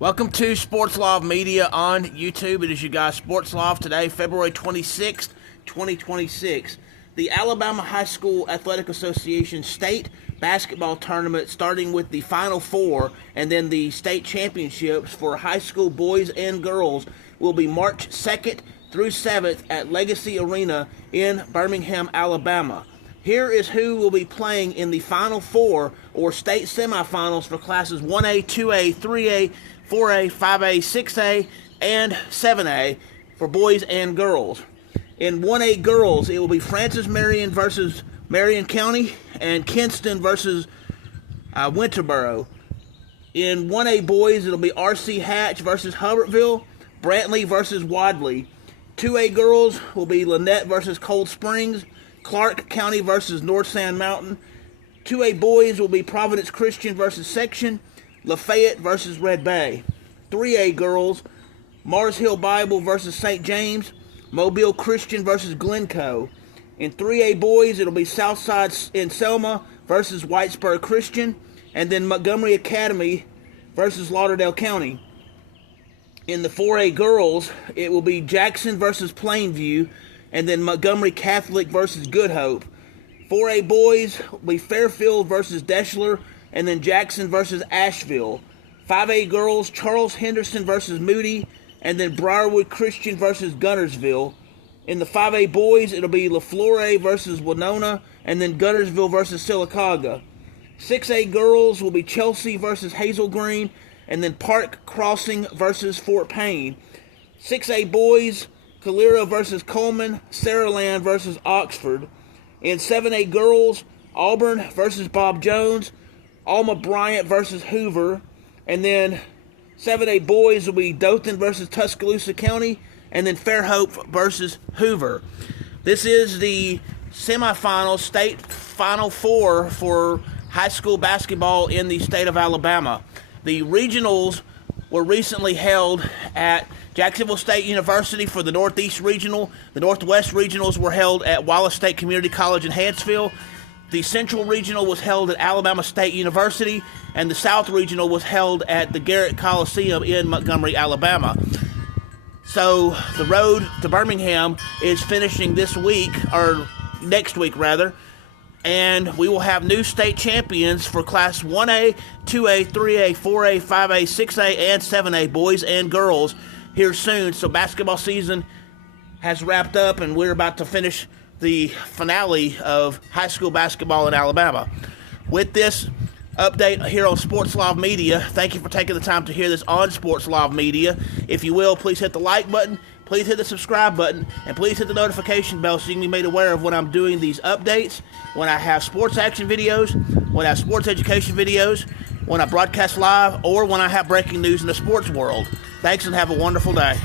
Welcome to Sports Love Media on YouTube. It is you guys, Sports Love, today, February 26th, 2026. The Alabama High School Athletic Association State Basketball Tournament, starting with the Final Four and then the state championships for high school boys and girls, will be March 2nd through 7th at Legacy Arena in Birmingham, Alabama. Here is who will be playing in the Final Four or state semifinals for classes 1A, 2A, 3A, 4A, 5A, 6A, and 7A for boys and girls. In 1A girls, it will be Francis Marion versus Marion County and Kinston versus Winterboro. In 1A boys, it'll be R.C. Hatch versus Hubbardsville, Brantley versus Wadley. 2A girls will be Lynette versus Cold Springs, Clark County versus North Sand Mountain. 2A boys will be Providence Christian versus Section, Lafayette versus Red Bay. 3A girls, Mars Hill Bible versus St. James, Mobile Christian versus Glencoe. In 3A boys, it'll be Southside in Selma versus Whitesburg Christian, and then Montgomery Academy versus Lauderdale County. In the 4A girls, it will be Jackson versus Plainview, and then Montgomery Catholic versus Good Hope. 4A boys will be Fairfield versus Deschler, and then Jackson versus Asheville. 5A girls, Charles Henderson versus Moody, and then Briarwood Christian versus Guntersville. In the 5A boys, it'll be LaFleur versus Winona, and then Guntersville versus Sylacauga. 6A girls will be Chelsea versus Hazel Green, and then Park Crossing versus Fort Payne. 6A boys, Calera versus Coleman, Saraland versus Oxford. In 7A girls, Auburn versus Bob Jones, Alma Bryant versus Hoover, and then 7A boys will be Dothan versus Tuscaloosa County, and then Fairhope versus Hoover. This is the semifinal state Final Four for high school basketball in the state of Alabama. The regionals were recently held at Jacksonville State University for the Northeast Regional. The Northwest Regionals were held at Wallace State Community College in Hanceville. The Central Regional was held at Alabama State University, and the South Regional was held at the Garrett Coliseum in Montgomery, Alabama. So the road to Birmingham is finishing this week, or next week rather, and we will have new state champions for Class 1A, 2A, 3A, 4A, 5A, 6A, and 7A, boys and girls, here soon. So basketball season has wrapped up, and we're about to finish the finale of high school basketball in Alabama. With this update here on Sports Love Media, thank you for taking the time to hear this on Sports Love Media. If you will, please hit the like button, please hit the subscribe button, and please hit the notification bell so you can be made aware of when I'm doing these updates, when I have sports action videos, when I have sports education videos, when I broadcast live, or when I have breaking news in the sports world. Thanks and have a wonderful day.